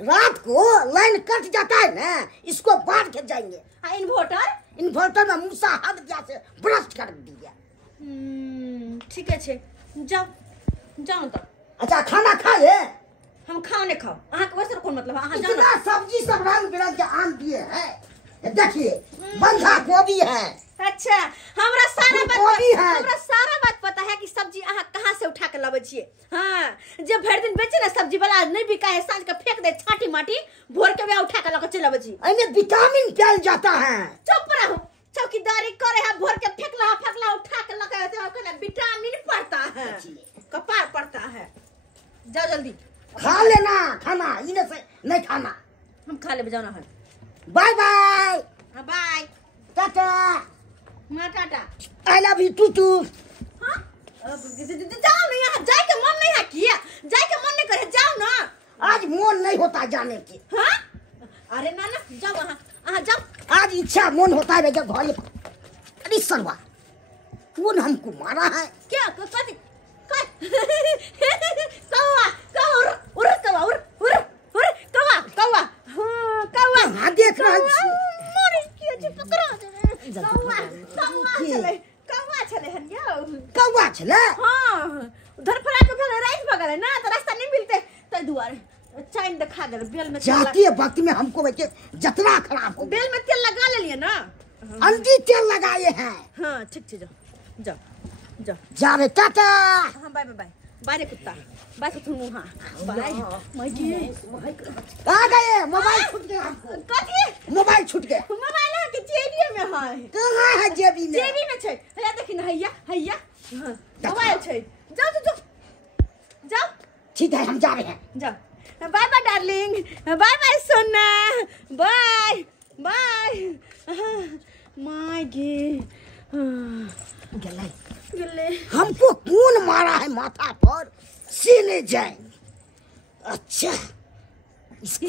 रात को line cut जाता है ना, इसको बांध के जाएंगे। हाँ इन्वर्टर में मूसा हाथ दिया से ब्रश कर दिया। ठीक है छे, जाओ जाओ तो। अच्छा खाना खा ले। हम खाओ नहीं खाओ, अहाँ के वैसे कौन मतलब? हाँ जाओ इतना सब्जी सब रंग बिरंग के आम दिए हैं, देखिए बंधा गोभी है। अच्छा हमरा सारा बात पता है कि सब्जी अहाँ कहाँ से उठा के लावे छिए। हाँ जब भर दिन बेचे ना सब्जी वाला नहीं बिका है, सांझ के फेंक दे छाटी माटी, भोर के वे उठा के लाके चलावे छी। इनमें विटामिन पाया जाता है। चुप रहो, चौकीदारी करे है, भोर के फेंकला उठा के लाके विटामिन पड़ता है, कपार पड़ता है। जाओ जल्दी खा लेना खाना, इन्हें से नहीं खाना। हम खा ले बजाना है। Bye bye. बाय टाटा। माँ tata. I love you too. हाँ जाओ ना, यहाँ जाए के मन नहीं है किया, जाए के मन नहीं करे, जाओ ना। आज मन नहीं होता जाने की। हाँ अरे नाना जाओ वहाँ जाओ। आज इच्छा मन होता है जब घर। अरे सरवा कौन हमको मारा है? क्या कौवा हाँ देख रहा कौवा चले। हाँ उधर फरा के फिर राइस बगल है ना, तो रास्ता नहीं मिलते तो दुआरे चाइन दिखा गए। बेल में जाती वक्त में हमको वैसे जतना खराब हो। बेल में तेल लगा ले लिए ना, अंधी तेल लगाए हैं। हाँ ठीक है जाओ जाओ जाओ जा रे टाटा। हाँ बाय बाय बाय रे कुत्ता, बाय तुम वहाँ बाय। आ गए, मोबाइल छूट गया हमको। कथी मोबाइल छूट गया? मोबाइल है कि जेबी में है? कहाँ है जेबी में? जेबी में छै, हैया देखी ना, हैया मोबाइल छै। जाओ जाओ। ठीक है हम जा रहे हैं। जाओ bye bye darling, bye bye सोना, बाय बाय। माय गे हमको कौन मारा है माथा पर से नहीं जाए। अच्छा इसको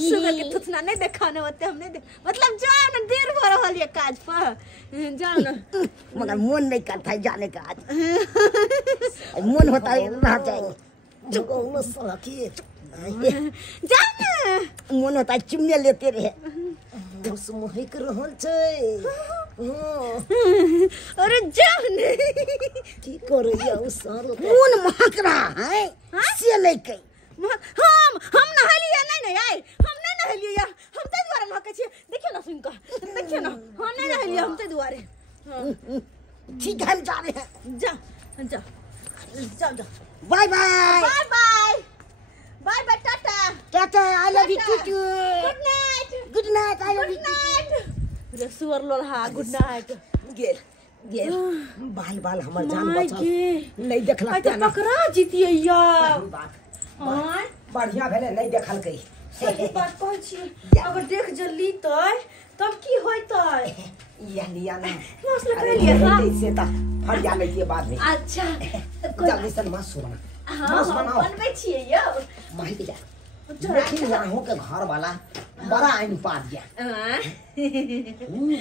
सुगर के थुथना नहीं देखाने होते, हम नहीं मतलब जाओ ना, देर हो रहा है काज पर, जाओ ना। मगर मन नहीं करता है जाने का आज। मन होता है रह जाएंगे। जाओ ना, मन होता है चुम्मे लेते रहे। महक रहल छै। अरे जाओ ने, की करैया उ सारो कौन महक रहा है से नहीं कही। हम नहलिए नहीं आए, हम नहीं नहलिए, हम ते द्वारे महके छी। देखियो ना सुन का, देखियो ना, हम नहीं नहलिए, हम ते द्वारे। ठीक है हम जा रहे हैं। जाओ bye bye. Bye bye bye bye tata tata. I love you too. Good night I love you. रे सुअर लोल्हा गुड नाइट। गेल बाल हमर जान बचा नहीं देखला। आई त पकड़ा जीतिए या हां बढ़िया भेले नहीं देखल कई। सही बात कहै छी, अगर देख जल्दी तब की होइतै? या लिया ना मास लगा लिया। हां से ता फट जाने के बाद में। अच्छा जल्दी से मास बना। हां हम बनबै छियै यौ। माही के जा लेकिन यहाँ के घर वाला बड़ा आइन पार गया।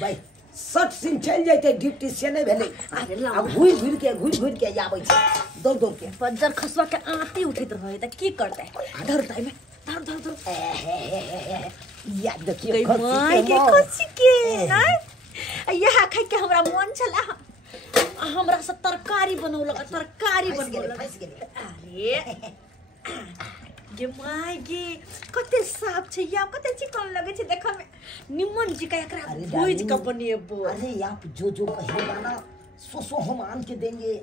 भाई सट सिन चल जाते ड्यूटी से नहीं भेले। अब घूर के आबै छै दौड़ के। बज्जर खसवा के आंटी उठैत रहे त की करतै? धरतै में धर या देखिए माय के खुशी के यहाँ खाइ के हमरा मन छला, हमरा से तरकारी बनौलक, तरकारी बनौलक। अरे गे माय गे कते साफ छै या, कते चिकन लगे छै देखै में, निमन जिका एकरा भूज के बनेबो। अरे आप जो कहेगा ना सो हम आन के देंगे।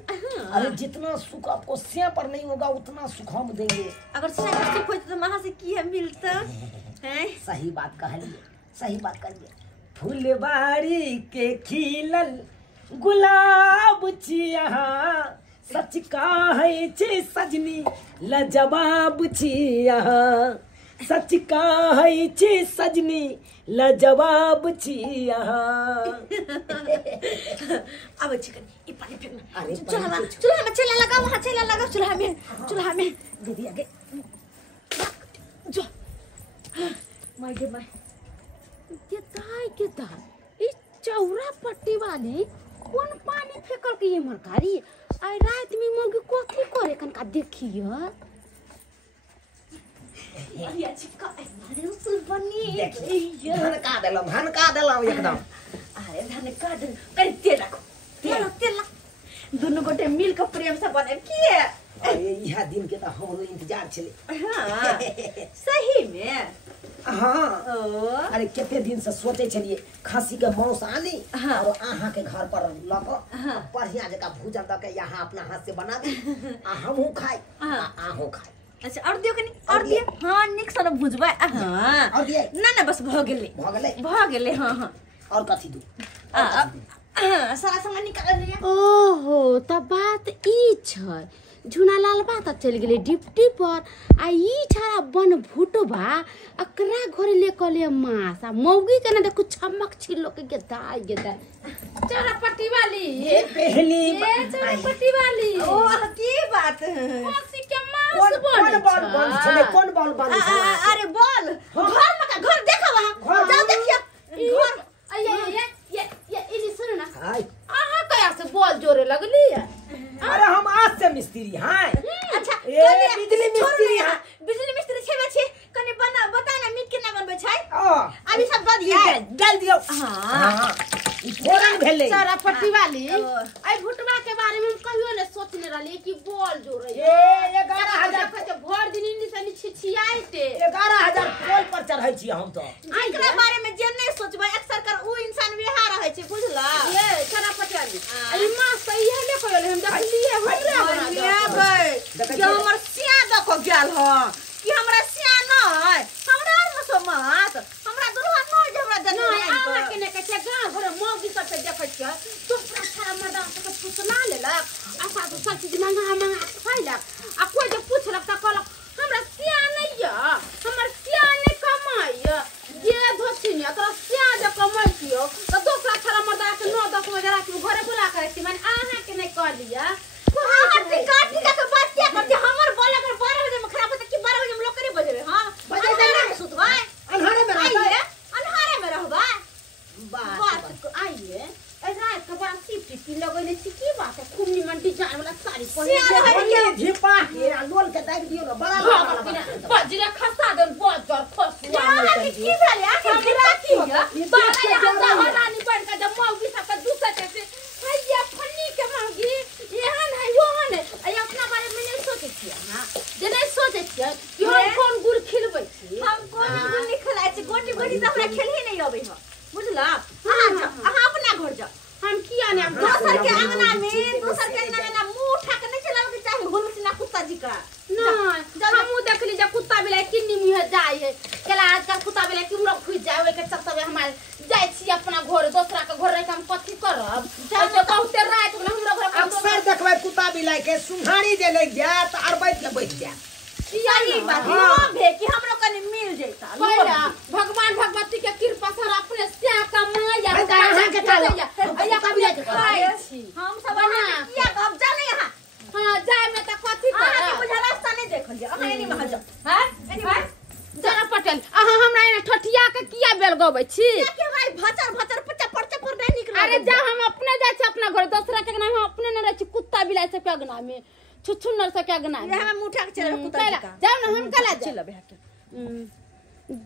अरे जितना सुख आपको से पर नहीं होगा उतना सुख हम देंगे। अगर सुख होत तो वहां से की है मिलता है? सही बात कहलिए। फुलबाड़ी के खिलल गुलाब छिया, सच कहै छै सजनी लजवाब छिया, सच कहै छै सजनी लजवाब छिया। अब चिकन ई पानी फेंकना। अरे चूल्हा में चला लगा, वहां चला लगा चूल्हा में दीदी आगे जो माय गे माय के दाई ई चौरा पट्टी वाली कौन पानी फेंकल के ये मरकारी? आई रात में मुर्गी कथी करे कनका देखियो। अरे चिक्का अरे उसल बनी धनका देलम एकदम। अरे धनका दे कर तेल रखो तेल दोनों गोटे मिल के प्रेम से बने किए यह दिन के तो हमरो इंतजार छले। हां सही में हाँ अरे कितने दिन से सोचे छलिए खस्सी के मांस आनी और आहा के घर पर लको बढ़िया जगह भूजन दके यहाँ अपना हाथ से बना दी हमहू खाई आहू खाई। अच्छा और दियो कनी और दियो हां निक सन भुजबा हां और दिए ना बस भ गेले हां और कथि दू सारा सामान निकाल लिया। ओहो त बात ई छ झुनालाल बा त चल गेले डिप्टी पर आ ई छारा बन भूटो बा अकरा घरे ले कले मासा मौगी के ना देखो छमक छिलो के गेदा चरपट्टी वाली ये पहली ये चरपट्टी वाली ओ की बात कोसी के मास कौन बॉल बन अरे बॉल घर में का घर देखा वहां जाओ देखिए घर ये इनी सुन ना हाय आहा कया से बॉल जोरे लगली है। अरे हम आज से मिस्त्री हैं। अच्छा ये बिजली मिस्त्री हैं। बिजली मिस्त्री छे कने बना बता ना मीट केना बनबे छै अभी सब डाल दियो हां फोरन भेले चरपट्टी वाली आई भुटवा के बारे में कहियो ने सोचले रहली कि बॉल जोरे ये 11000 खते भर दिन इनी से छिछियाइते 11000 पोल पर चढ़ै छी हम तो एकरा बारे में जे नहीं सोचबे अक्सर कर उ इंसान बिहार रहै छै बुझला ये चरपट्टी वाली अरे मां सही है ले कहले हम देखलिए हमरा बना के हमर सिया देखो गेल ह कि हमरा सिया नै हमरा में समात हमरा दुल्हा नै जे हमरा देना आहा के ने कहे गांव घर मौगी सब पे देखै छ तो सारा मर्दा सब फुसला लेलक आसा तो सब चीज मंगा खैलक आ कोई जे पूछलक त कहलक हमरा सिया नै य हमर सिया नै कमाई जे धोसिनी तोरा सिया जे कमाइतियो त दोसरा सारा मर्दा के 9-10 बजे रात में घरे बुला के रखती माने आहा के नै कह लिया काटी का बात क्या करते हमर बोले अगर 12 बजे में खराब होता कि 12 बजे में लोग करे बजे हां बजे में सुतवाए अन्हारे में रहबा बात आइए रात के बाद टिप लगैले छी की बात है खूब निमन डिजाइन वाला साड़ी पहिने झिपा के लोल के दाग दियो ना बड़ा बजरे खसा दन बजर फसुआ की भेले आखिर गिराती है बाबा यहाँ रानी बन के जब मौगी सब के दूसरे से भैया फन्नी के मौगी एहन है ओहन है आई अपना बारे में नहीं सोचे छियै हां जे नहीं सोचे छियै कि हम कोन गुड़ खिलबै छी हम कोन गुड़ नहीं खिलाए छी गोटी तो हमरा खेल ही नहीं आबै ह बुझला हां अपना घर जा हम किया ने दोसर के अंगना में ना मुंह उठा के नहीं चलावे के चाही हुलसिना कुत्ता जी का ना हमहु देखली जे कुत्ता बिलाई किन्नी मुंह जाय है केला आजकल कुत्ता बिलाई कि मुंह खुज जाय ओए के चक्कर में हमार जाय छी अपना घर दोसरा के घर रह के हम कथि करब तो बहुते रात में हमरा घर अक्सर देखबै कुत्ता बिलाई के सुधारी जे लग जात और बैठ जात सही बात हां भे कि हम लोग कने मिल जैता पहिला भगवान भगवती के कृपा से अपने से कमाया अहाँ के चलो अया कबिया खाई छी हम सब बना किया अब जाने यहां हां जाय में त कथि कर अहाँ के बुझा रास्ता नहीं देखल जे अहाँ एनी महल जाओ हां एनी महल जरा पटेल अहाँ हमरा एने ठठिया के किया बेल गबै छी के भाई भचर चपर नहीं निकल अरे जा हम अपने जाय छी अपना घर दूसरा के नाम हम अपने न रह छी कुत्ता बिलाई से के अगना में छुछुन्नर से के अगना में हम उठा के चले कुत्ता जी का जाओ ना हम कला चल बे के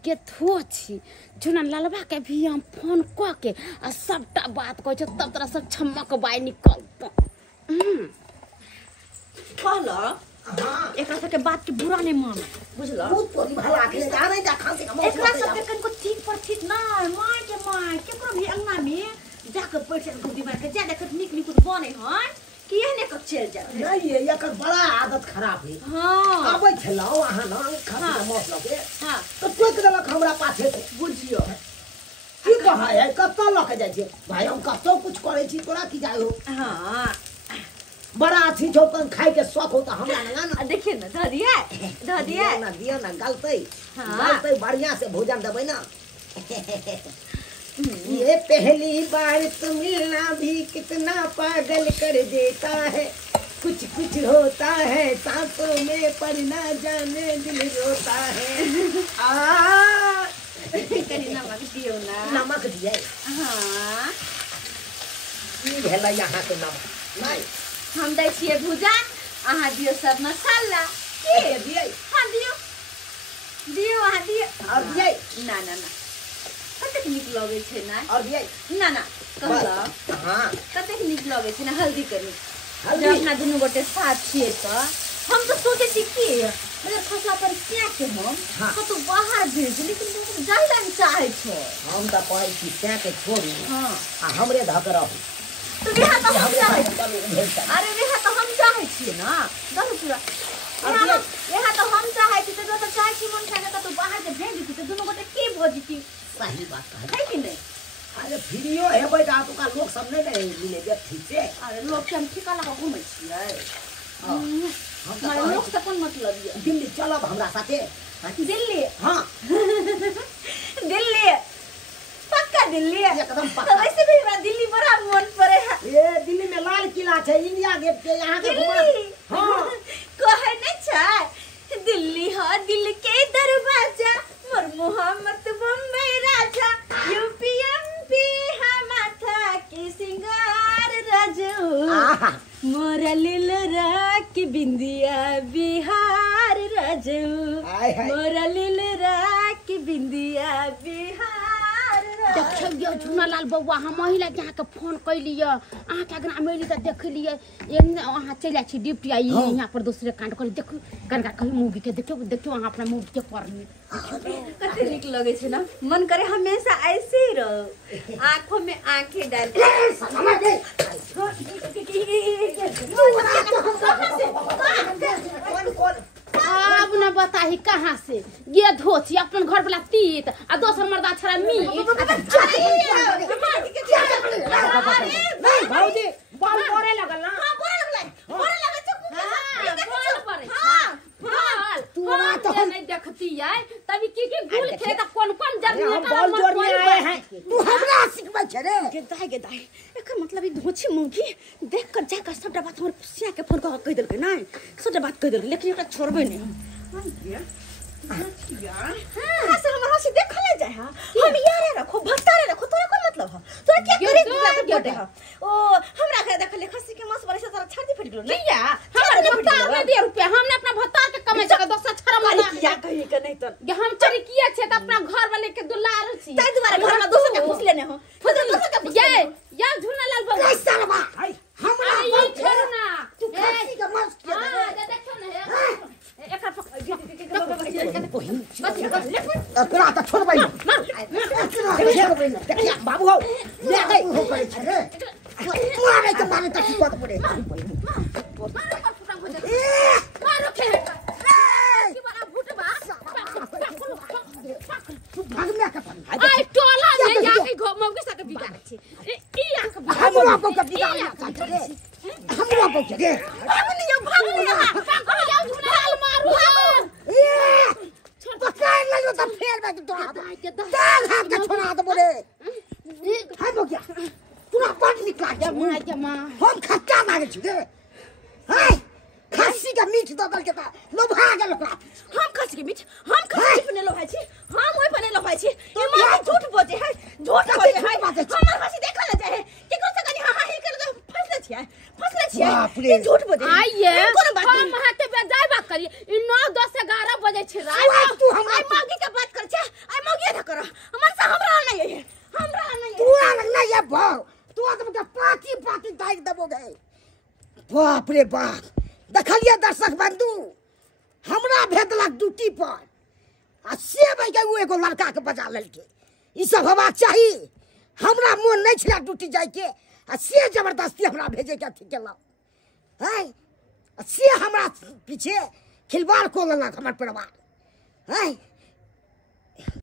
गेथो छी जुना ललबा के भी हम फोन क के आ सबटा बात कहै छ तब तरह सब छमक बाई निकल कहला हां एकरा सब के बात के बुरा नहीं मान बुझला बहुत तोरी भला के जा नहीं जा खांसी का मौत एकरा सब के कनको ठीक पर ठीक ना माय केकरो भी अंगना में जाके बैठ के गुदी मार के जा देखत निकली कुछ बने हन कि एहने कब चल जाए नहीं ये एकर बड़ा आदत खराब है। हां आबै छलाओ अहाँ ना खांसी का मौत लगे हां तो टोक देलक हमरा पाछे से बुझियो की कहा है कत लक जाय छै भाई हम कतो कुछ करे छी तोरा की जाय हो हां बड़ा अच्छी चौकन खाए के शौक होता हमरा ना देखिए ना ध दिया दिया ना गलतै हाँ। गलतै बढ़िया से भोजन देबै ना ये पहली बार तो मिलना भी कितना पागल कर देता है कुछ कुछ होता है सांसों में पर ना जाने दिल रोता है कनी नमक दियो ना नमक दिए हां की भेलै यहाँ के नमक नहीं हम दै छियै भुजा अहाँ दियो सब मसाला के दिए हां दियो ना ना ना कतेक नीक लगे छे ना और भी ना ना कहला हां कतेक नीक लगे छे ना हल्दी करनी हल्दी? जब अपना दुनू गोटे साथ छिए तो हम तो सोचे छी कि अगर खसला पर क्या के हम हाँ। तो बाहर भेज लेकिन तुम जाइला नहीं चाहे छो हम तो कहै छी क्या के छोड़ी हां आ हमरे धक रहू तो बिहा तो हम हमरे चाहे धक भेज अरे बिहा तो हम चाहे छी ना दस पूरा यहाँ तो हम चाहे छी तो चाहे छी मन खाने तो बाहर के भेज दी तो दोनों गोटे के भोजी की सही बात है कि नहीं अरे फ्रीयो है बेटा तो का लोग सब नहीं मिले दे ठीक से अरे लोग के हम ठिका लगा घूमै छियै हम तो हमारे लोग से कोन मतलब ये दिल्ली चलब हमरा साथे दिल्ली हां दिल्ली पक्का दिल्ली एकदम पक्का। तो वैसे भी हमरा दिल्ली बड़ा मन पड़े है ये दिल्ली में लाल किला है इंडिया गेट के यहाँ के घुमा दिल्ली हां कहे नहीं छै दिल्ली हाँ दिल्ली के दरवाजा मोर मोहम्मद बम्बई राजा यूपी एमपी हाँ माथा की सिंगार राजू आहा मोरा लील राख बिंदिया बिहार राजू हाय हाय मोरा लील राख बिंदिया बिहार देखियो यो झुनालाल बउआ हम महिला के के फोन कैलिय अहाँ के अगना मेली त देखलिए एने अहाँ चला छी ड्यूटी आई यहाँ पर दूसरे कांड कर देखो कनका कहीं मूवी के देखियो देखियो अहाँ अपना मूवी के करने कते निक लगे छे ना मन करे हमेशा ऐसे ही रहो आंखों में आंखें डाल समझ गए कौन कौन अब न बताही कहाँ से ये धोची अपन घर वाला तीत आ दोसर मर्दा छरा मीट नहीं भौजी बॉल करे लगल ना हां बोले लगले तो नहीं देखती है तभी की गुल खेले त कौन कौन जर्नी हम बॉल जोड़ने आए हैं तू हमरा सिखबै छ रे गेदाई एकर मतलब ई धोची मुंगी देख कर जाकर सबटा बात हमर पुसिया के फोन कह देल के नहीं सबटा बात कह देल लेकिन एकरा छोड़बे नहीं हां से हमर हंसी देख ले जाय हम यारे रखो भत्तारे रखो तोरा कोन मतलब है तोरा क्या करे दूसरा के बोटे है ओ हमरा के देख ले खस्सी के मांस बरे से तोरा छाती फट गेलो नहीं या हमर भत्ता में दे रुपया हमने अपना भत्ता के कमाई जगह दोसर छरा माना क्या कही के नहीं तो ये हम चोरी किए छे त अपना घर वाले के दुलार छी ताई तुम्हारे घर में दोसर के पूछ लेने हो फिर दोसर के पूछ ये झुनालाल बाबू कैसा बा हमरा अरे ये छोड़ना तू खस्सी के मांस के हां ये देखो ना एकर एकरा त छोड़बै देखिया बाबू हो ले गई हो करे छ रे मारे के मारे त की बात पड़े मारो के की बड़ा भूतबा भाग में के पानी आई टोला में जाके मौगी साथे बिगाड़ छे ई आके हमरा को के बिगाड़ छ रे हमरा को के भाग जाओ झुनालाल मारू पकड़ ले तो फेर में तो दाल हाथ के छोड़ा दे बोले हाय हो गया तूना बड़ निकला के मां हम खट्टा लागे छी रे हाय खस्सी का मीठ दबल के लोभा गेल ओकरा हम खस्सी के मीठ हम खस्सी पने लोभाई छी हम ओइ पने लोभाई छी ई मां झूठ बोले है झूठ बोले है हमर हंसी देख ले जाए केकरो से कनी हां ही कर दो फसले छियै ई झूठ बोले आइए कोनो बात हम नहीं हाथे पे जाय बात करी ई 9 10 11 बजे छे रात तू हमरा आई मौगी के बात कर छ आई मौगी न कर हमर से हमरा नहीं है हमरा नहीं तू अलग ना ये भाव तू आदम के पाती दाग दबोगे बाप रे बाप देखलिए दर्शक बंधु हमरा भेदलक ड्यूटी पर आ से भाई के वो एगो लड़का के बजा लेलके ई सब होबाक चाही हमरा मोन नहीं छला ड्यूटी जाय के आ से जबरदस्ती हमरा भेजे के अथी केला है से हमरा पीछे खिलवाड़ को लेलक हमर परिवार है